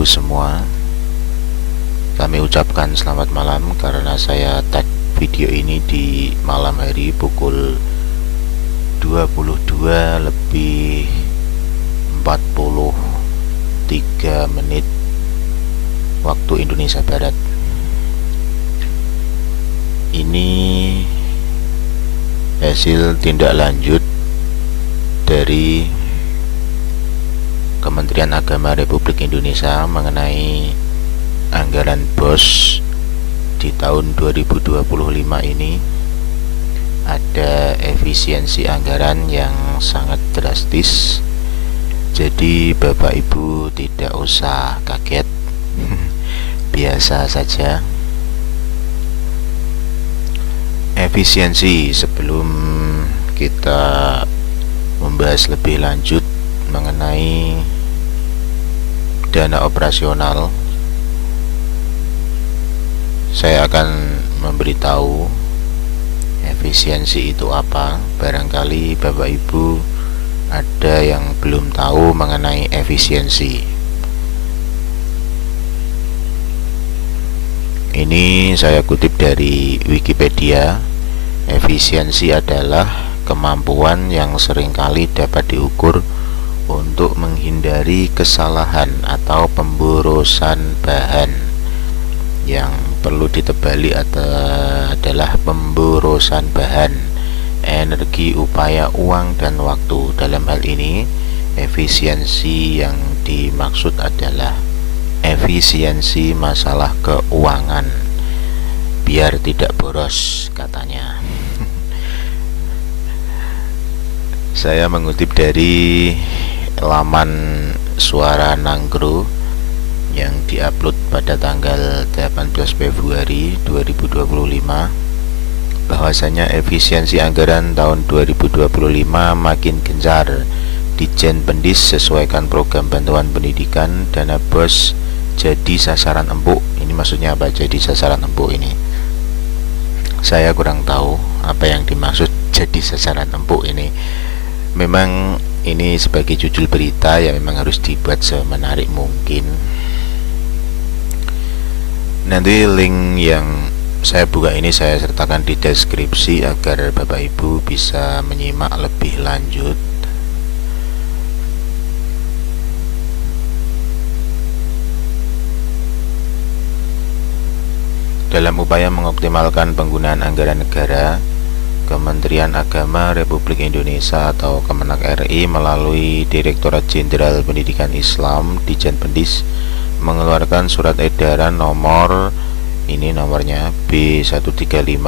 Ibu semua, kami ucapkan selamat malam karena saya tag video ini di malam hari pukul 22 lebih 43 menit waktu Indonesia Barat. Ini hasil tindak lanjut dari Kementerian Agama Republik Indonesia mengenai anggaran BOS di tahun 2025 ini. Ada efisiensi anggaran yang sangat drastis, jadi Bapak Ibu tidak usah kaget, biasa saja. Efisiensi, sebelum kita membahas lebih lanjut mengenai dana operasional, saya akan memberitahu efisiensi itu apa. Barangkali Bapak Ibu ada yang belum tahu mengenai efisiensi. Ini saya kutip dari Wikipedia. Efisiensi adalah kemampuan yang seringkali dapat diukur untuk menghindari kesalahan atau pemborosan bahan. Yang perlu ditebali adalah pemborosan bahan, energi, upaya, uang, dan waktu. Dalam hal ini, efisiensi yang dimaksud adalah efisiensi masalah keuangan, biar tidak boros katanya. Saya mengutip dari laman Suara Nanggro yang diupload pada tanggal 18 Februari 2025, bahwasanya efisiensi anggaran tahun 2025 makin gencar. Ditjen Pendis sesuaikan program bantuan pendidikan, dana BOS jadi sasaran empuk. Ini maksudnya apa, jadi sasaran empuk ini? Saya kurang tahu apa yang dimaksud jadi sasaran empuk ini. Memang ini sebagai judul berita ya, memang harus dibuat semenarik mungkin. Nanti link yang saya buka ini saya sertakan di deskripsi agar Bapak Ibu bisa menyimak lebih lanjut. Dalam upaya mengoptimalkan penggunaan anggaran negara, Kementerian Agama Republik Indonesia atau Kemenak RI melalui Direktorat Jenderal Pendidikan Islam Ditjen Pendis mengeluarkan surat edaran nomor, ini nomornya B135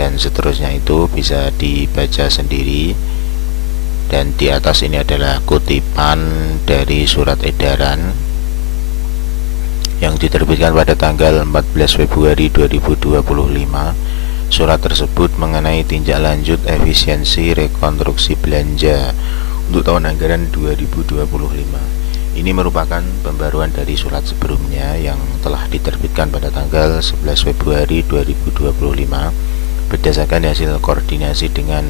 dan seterusnya, itu bisa dibaca sendiri. Dan di atas ini adalah kutipan dari surat edaran yang diterbitkan pada tanggal 14 Februari 2025. Surat tersebut mengenai tindak lanjut efisiensi rekonstruksi belanja untuk tahun anggaran 2025. Ini merupakan pembaruan dari surat sebelumnya yang telah diterbitkan pada tanggal 11 Februari 2025 berdasarkan hasil koordinasi dengan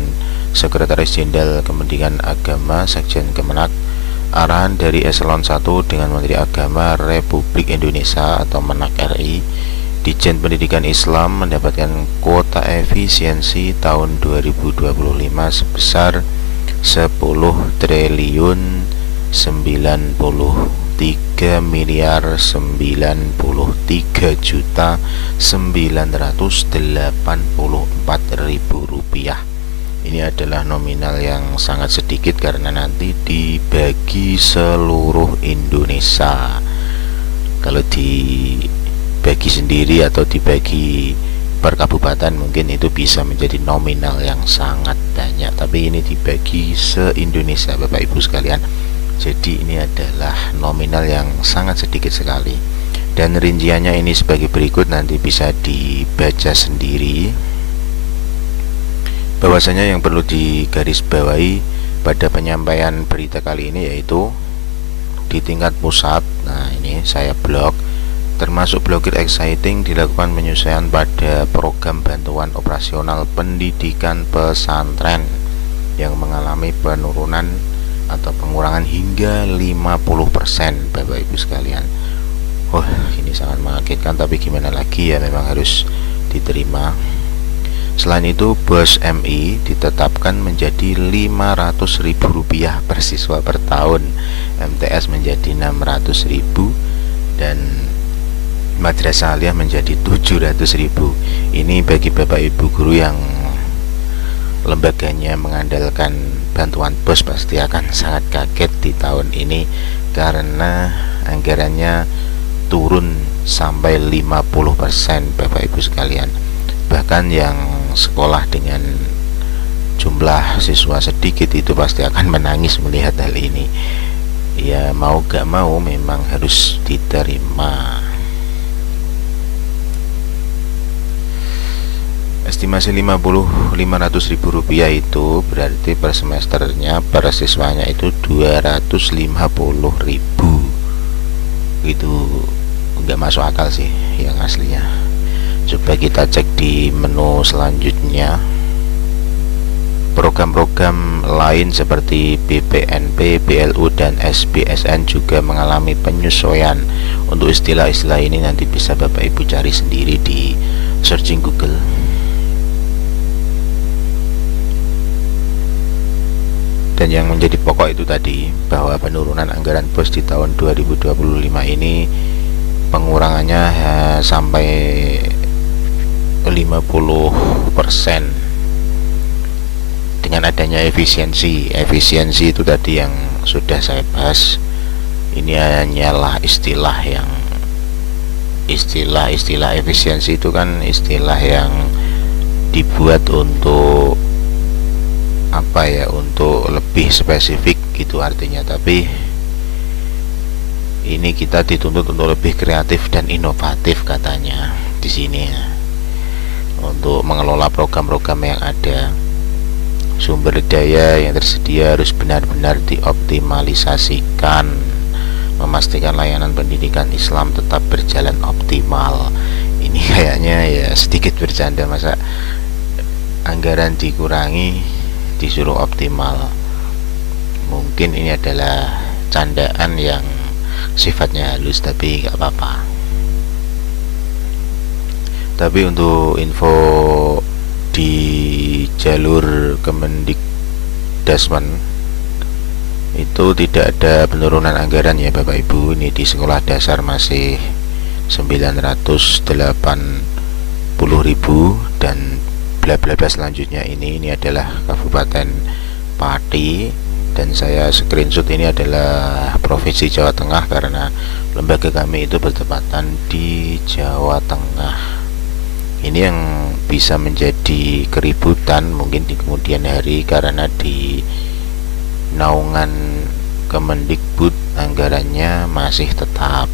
Sekretaris Jenderal Kementerian Agama Sekjen Kemenak, arahan dari Eselon 1 dengan Menteri Agama Republik Indonesia atau Menak RI. Ditjen Pendidikan Islam mendapatkan kuota efisiensi tahun 2025 sebesar 10.093.984.000 rupiah. Ini adalah nominal yang sangat sedikit karena nanti dibagi seluruh Indonesia. Kalau dibagi sendiri atau dibagi per kabupaten mungkin itu bisa menjadi nominal yang sangat banyak, tapi ini dibagi se-Indonesia Bapak Ibu sekalian. Jadi ini adalah nominal yang sangat sedikit sekali. Dan rinciannya ini sebagai berikut, nanti bisa dibaca sendiri. Bahwasanya yang perlu digarisbawahi pada penyampaian berita kali ini yaitu di tingkat pusat. Nah, ini saya blok, termasuk blokir exciting, dilakukan penyesuaian pada program bantuan operasional pendidikan pesantren yang mengalami penurunan atau pengurangan hingga 50% Bapak Ibu sekalian. Wah, ini sangat mengagetkan, tapi gimana lagi ya, memang harus diterima. Selain itu, BOS MI ditetapkan menjadi Rp500.000 per siswa per tahun, MTS menjadi Rp600.000, dan Madrasah Aliyah menjadi Rp700.000. Ini bagi Bapak Ibu guru yang lembaganya mengandalkan bantuan BOS pasti akan sangat kaget di tahun ini, karena anggarannya turun sampai 50% Bapak Ibu sekalian. Bahkan yang sekolah dengan jumlah siswa sedikit itu pasti akan menangis melihat hal ini. Ya mau gak mau memang harus diterima. Estimasi Rp500.000 itu berarti per semesternya per siswanya itu Rp250.000. Itu nggak masuk akal sih yang aslinya. Coba kita cek di menu selanjutnya. Program-program lain seperti BPNP, BLU, dan SBSN juga mengalami penyesuaian. Untuk istilah-istilah ini nanti bisa Bapak Ibu cari sendiri di searching Google. Dan yang menjadi pokok itu tadi, bahwa penurunan anggaran BOS di tahun 2025 ini pengurangannya sampai 50% dengan adanya efisiensi itu tadi yang sudah saya bahas. Ini hanyalah istilah efisiensi itu kan istilah yang dibuat untuk apa ya, untuk lebih spesifik gitu artinya, tapi ini kita dituntut untuk lebih kreatif dan inovatif katanya di sini ya, untuk mengelola program-program yang ada. Sumber daya yang tersedia harus benar-benar dioptimalisasikan, memastikan layanan pendidikan Islam tetap berjalan optimal. Ini kayaknya ya sedikit bercanda, masa anggaran dikurangi disuruh optimal. Mungkin ini adalah candaan yang sifatnya halus, tapi gak apa-apa. Tapi untuk info di jalur Kemendikdasmen itu tidak ada penurunan anggaran ya Bapak Ibu. Ini di sekolah dasar masih 980.000 dan bla bla bla selanjutnya ini adalah Kabupaten Pati, dan saya screenshot ini adalah Provinsi Jawa Tengah karena lembaga kami itu bertepatan di Jawa Tengah. Ini yang bisa menjadi keributan mungkin di kemudian hari, karena di naungan Kemendikbud anggarannya masih tetap,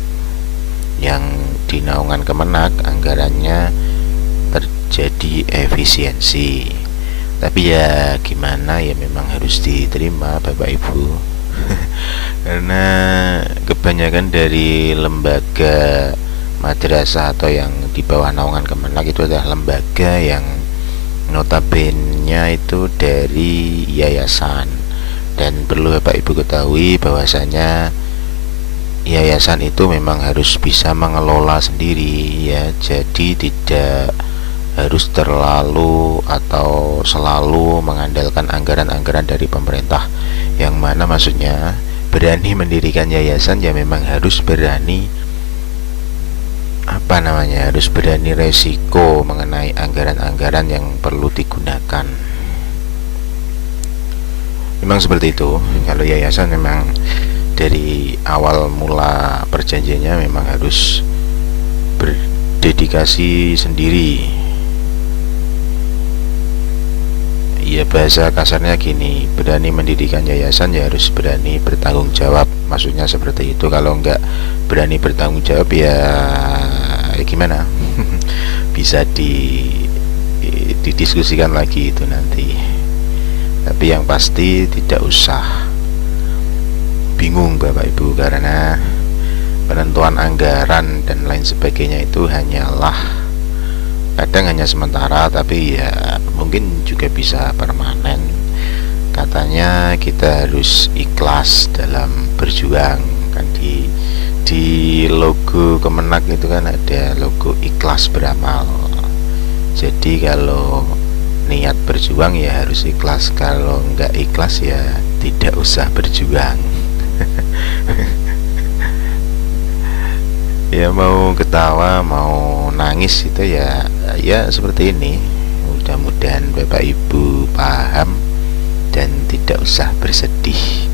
yang di naungan Kemenak anggarannya terjadi efisiensi. Tapi ya gimana ya, memang harus diterima Bapak Ibu karena kebanyakan dari lembaga madrasah atau yang di bawah naungan Kemenak itu adalah lembaga yang notabene itu dari yayasan. Dan perlu Bapak Ibu ketahui bahwasanya yayasan itu memang harus bisa mengelola sendiri ya, jadi tidak harus terlalu atau selalu mengandalkan anggaran-anggaran dari pemerintah. Yang mana maksudnya berani mendirikan yayasan ya memang harus berani harus berani resiko mengenai anggaran-anggaran yang perlu digunakan. Memang seperti itu. Kalau yayasan memang dari awal mula perjanjiannya memang harus berdedikasi sendiri. Ya bahasa kasarnya gini, berani mendirikan yayasan ya harus berani bertanggung jawab. Maksudnya seperti itu. Kalau enggak berani bertanggung jawab ya gimana bisa didiskusikan lagi itu nanti. Tapi yang pasti tidak usah bingung Bapak Ibu, karena penentuan anggaran dan lain sebagainya itu hanyalah kadang hanya sementara, tapi ya mungkin juga bisa permanen. Katanya kita harus ikhlas dalam berjuang. Kan di logo Kemenak itu kan ada logo ikhlas beramal. Jadi kalau niat berjuang ya harus ikhlas, kalau nggak ikhlas ya tidak usah berjuang. Ya mau ketawa mau nangis itu ya seperti ini. Mudah-mudahan Bapak Ibu paham dan tidak usah bersedih.